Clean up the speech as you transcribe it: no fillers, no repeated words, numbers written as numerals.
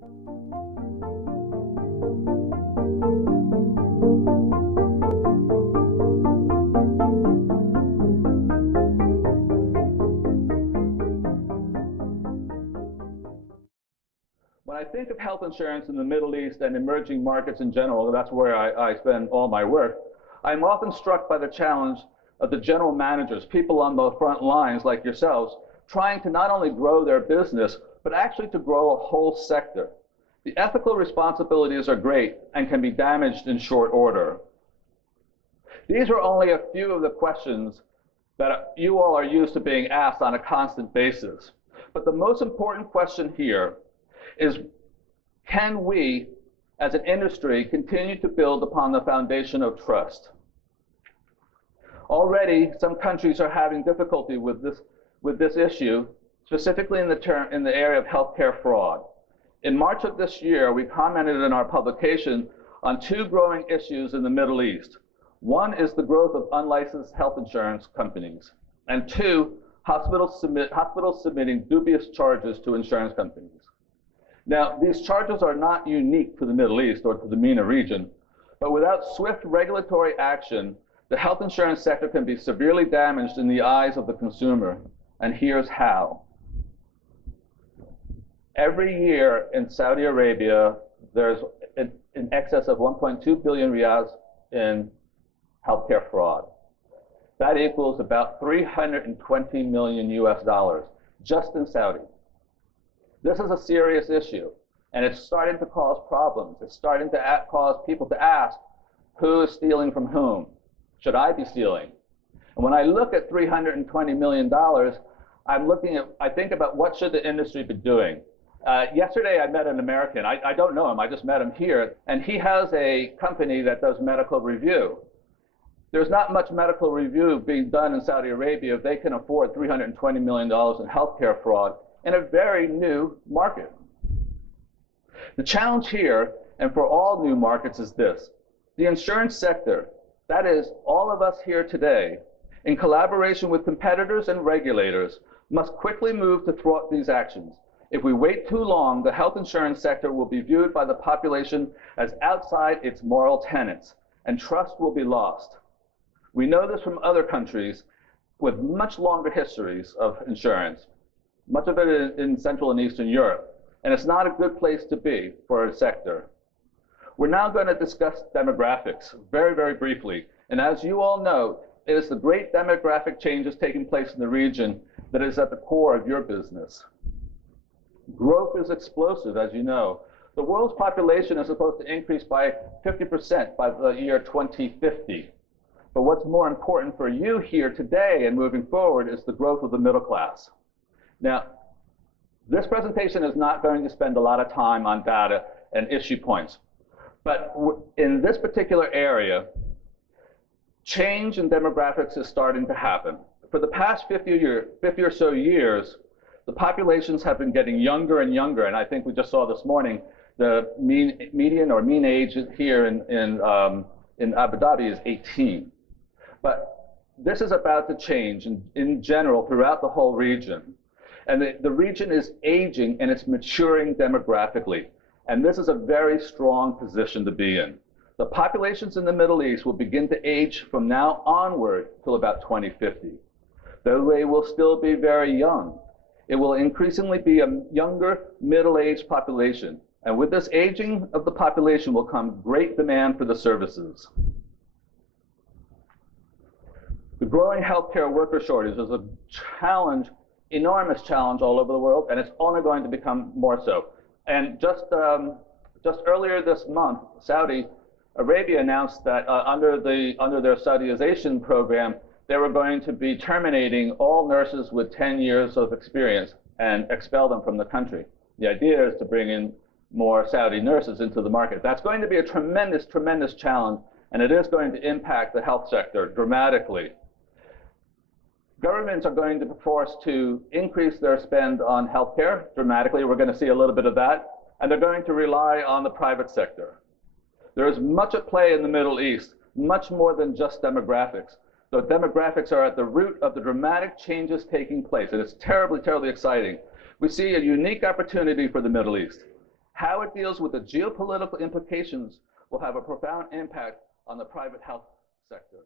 When I think of health insurance in the Middle East and emerging markets in general, that's where I spend all my work, I'm often struck by the challenge of the general managers, people on the front lines like yourselves, trying to not only grow their business, but actually to grow a whole sector. The ethical responsibilities are great and can be damaged in short order. These are only a few of the questions that you all are used to being asked on a constant basis. But the most important question here is, can we, as an industry, continue to build upon the foundation of trust? Already, some countries are having difficulty with this issue, specifically in the area of healthcare fraud. In March of this year, we commented in our publication on two growing issues in the Middle East. One is the growth of unlicensed health insurance companies, and two, hospitals submitting dubious charges to insurance companies. Now, these charges are not unique to the Middle East or to the MENA region, but without swift regulatory action, the health insurance sector can be severely damaged in the eyes of the consumer, and here's how. Every year in Saudi Arabia, there's in excess of 1.2 billion riyals in healthcare fraud. That equals about 320 million US dollars just in Saudi. This is a serious issue, and it's starting to cause problems. It's starting to cause people to ask, who is stealing from whom? Should I be stealing? And when I look at $320 million, I think about what should the industry be doing. Yesterday I met an American. I don't know him, I just met him here, and he has a company that does medical review. There's not much medical review being done in Saudi Arabia if they can afford $320 million in healthcare fraud in a very new market. The challenge here, and for all new markets, is this. The insurance sector, that is, all of us here today, in collaboration with competitors and regulators, must quickly move to thwart these actions. If we wait too long, the health insurance sector will be viewed by the population as outside its moral tenets, and trust will be lost. We know this from other countries with much longer histories of insurance, much of it in Central and Eastern Europe, and it's not a good place to be for a sector. We're now going to discuss demographics very, very briefly, and as you all know, it is the great demographic changes taking place in the region that is at the core of your business. Growth is explosive, as you know. The world's population is supposed to increase by 50% by the year 2050. But what's more important for you here today and moving forward is the growth of the middle class. Now, this presentation is not going to spend a lot of time on data and issue points. But in this particular area, change in demographics is starting to happen. For the past 50 or so years, the populations have been getting younger and younger, and I think we just saw this morning the median or mean age here in Abu Dhabi is 18. But this is about to change in general throughout the whole region. And the region is aging and it's maturing demographically. And this is a very strong position to be in. The populations in the Middle East will begin to age from now onward till about 2050. Though they will still be very young, it will increasingly be a younger, middle-aged population. And with this aging of the population will come great demand for the services. The growing healthcare worker shortage is a challenge, enormous challenge all over the world, and it's only going to become more so. And just earlier this month, Saudi Arabia announced that under their Saudization program, they were going to be terminating all nurses with 10 years of experience and expel them from the country. The idea is to bring in more Saudi nurses into the market. That's going to be a tremendous, tremendous challenge, and it is going to impact the health sector dramatically. Governments are going to be forced to increase their spend on healthcare dramatically. We're going to see a little bit of that. And they're going to rely on the private sector. There is much at play in the Middle East, much more than just demographics. The demographics are at the root of the dramatic changes taking place, and it's terribly, terribly exciting. We see a unique opportunity for the Middle East. How it deals with the geopolitical implications will have a profound impact on the private health sector.